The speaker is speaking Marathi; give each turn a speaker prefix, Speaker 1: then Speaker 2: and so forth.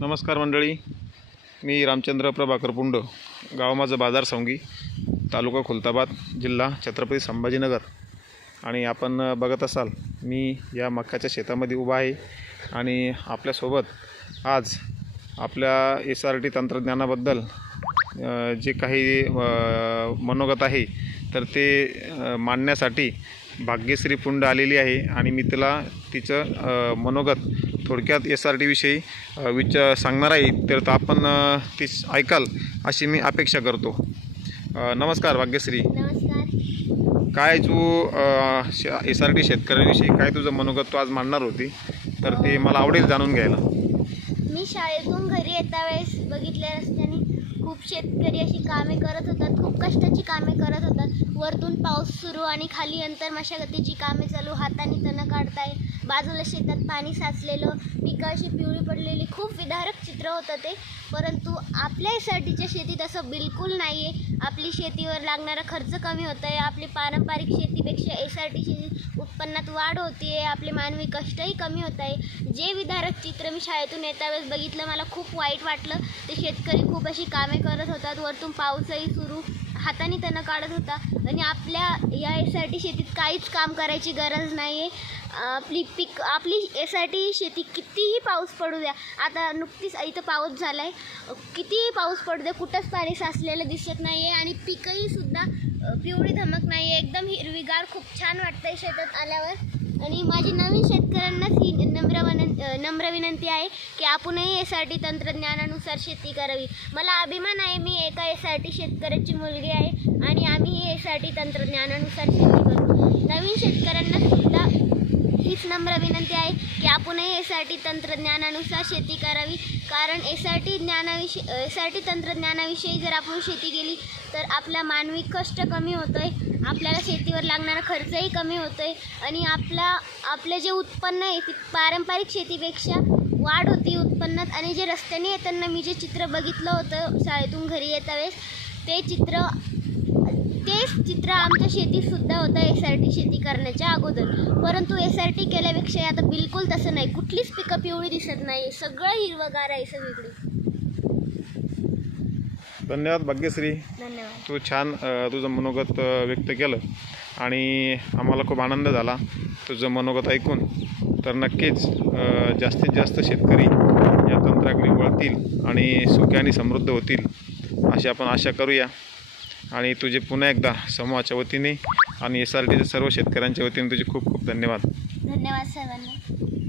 Speaker 1: नमस्कार मंडळी. मी रामचंद्र प्रभाकर पुंड गाव माझं बाजार सांगी तालुका खुलताबाद जिल्हा छत्रपती संभाजीनगर. आणि आपण बघत असाल मी या मक्याच्या शेतामध्ये उभा आहे आणि आपल्यासोबत आज आपल्या एस आर टी तंत्रज्ञानाबद्दल जे काही मनोगत आहे तर ते मांडण्यासाठी भाग्यश्री पुंड आलेली आहे आणि मी तिला तिचं मनोगत थोडक्यात एस आर टीविषयी विच सांगणार आहे. तर तर आपण ती ऐकाल अशी मी अपेक्षा करतो. नमस्कार भाग्यश्री.
Speaker 2: नमस्कार.
Speaker 1: काय तू एस आर टी शेतकऱ्यांविषयी काय तुझं मनोगत तू आज मांडणार होती? तर ते मला आवडेल जाणून घ्यायला.
Speaker 2: मी शाळेतून घरी येता वेळेस बघितल्या रस्त्याने खूप शेतकरी अशी कामे करत होतात खूप कष्टाची कामे करत होतात. वरतून पाऊस सुरू आणि खाली अंतर मशागतीची कामे चालू. हाताने तण काढताय. बाजूला शेतात पाणी साचलेलं. पिकाशी पिवळी पडलेली खूप विदारक चित्र होतं ते. परंतु आपल्यासाठीच्या शेतीत असं बिलकुल नाही आहे आपली शेतीवर लागणारा खर्च कमी होत आहे आपली पारंपरिक शेतीपेक्षा एस आर टी शेती उत्पन्नात वाढ होती आहे आपले मानवी कष्टही कमी होत आहे जे विदारक चित्र मी शाळेतून येता वेळेस बघितलं मला खूप वाईट वाटलं. ते शेतकरी खूप अशी कामे करत होतात. वरतून पाऊसही सुरू हाताने त्यांना काढत होता. आणि आपल्या या एस आर टी शेतीत काहीच काम करायची गरज नाही आहे आपली पीक आपली एस आर टी शेती कितीही पाऊस पडू द्या. आता नुकतीच इथं पाऊस झाला आहे कितीही पाऊस पडू द्या कुठंच पाणी साचलेलं दिसत नाही आहे आणि पिकंही सुद्धा पिवळी धमक नाही आहे एकदम हिरवीगार खूप छान वाटतंय शेतात आल्यावर. आणि माझी नवीन शेतकऱ्यांनाच ही नम्र विनंती नम्र विनंती आहे की आपणही यासाठी तंत्रज्ञानानुसार शेती करावी. मला अभिमान आहे मी एका यासाठी शेतकऱ्याची मुलगी आहे आणि आम्ही यासाठी तंत्रज्ञानानुसार शेती करतो नवीन शेतकऱ्यांना हीच नम्र विनंती आहे की आपणही एस आर टी तंत्रज्ञानानुसार शेती करावी. कारण एस आर टी ज्ञानाविषयी एस आर टी तंत्रज्ञानाविषयी जर आपण शेती केली तर आपला मानवी कष्ट कमी होतो आहे आपल्याला शेतीवर लागणारा खर्चही कमी होतो आहे आणि आपला आपलं जे उत्पन्न आहे ते पारंपरिक शेतीपेक्षा वाढ होती उत्पन्नात. आणि जे रस्त्याने येताना मी जे चित्र बघितलं होतं शाळेतून घरी येता वेळेस ते चित्र चित्र आमच्या शेतीत सुद्धा होतं एस आर टी शेती करण्याच्या अगोदर. परंतु एस आर टी केल्यापेक्षा आता बिलकुल तसं नाही. कुठलीच पिकं पिवळी दिसत नाही. सगळं हिरवगार आहे सगळीकडे.
Speaker 1: धन्यवाद भाग्यश्री.
Speaker 2: धन्यवाद.
Speaker 1: तू छान अ, तुझं मनोगत अ, व्यक्त केलं. आणि आम्हाला खूप आनंद झाला तुझं मनोगत ऐकून. तर नक्कीच अ, जास्तीत जास्त शेतकरी या तंत्राकडे वळतील आणि सुखी आणि समृद्ध होतील अशी आपण आशा करूया. आणि तुझे पुन्हा एकदा समूहाच्या वतीने आणि एस आर टीच्या सर्व शेतकऱ्यांच्या वतीने तुझे खूप खूप धन्यवाद.
Speaker 2: धन्यवाद सर्वांना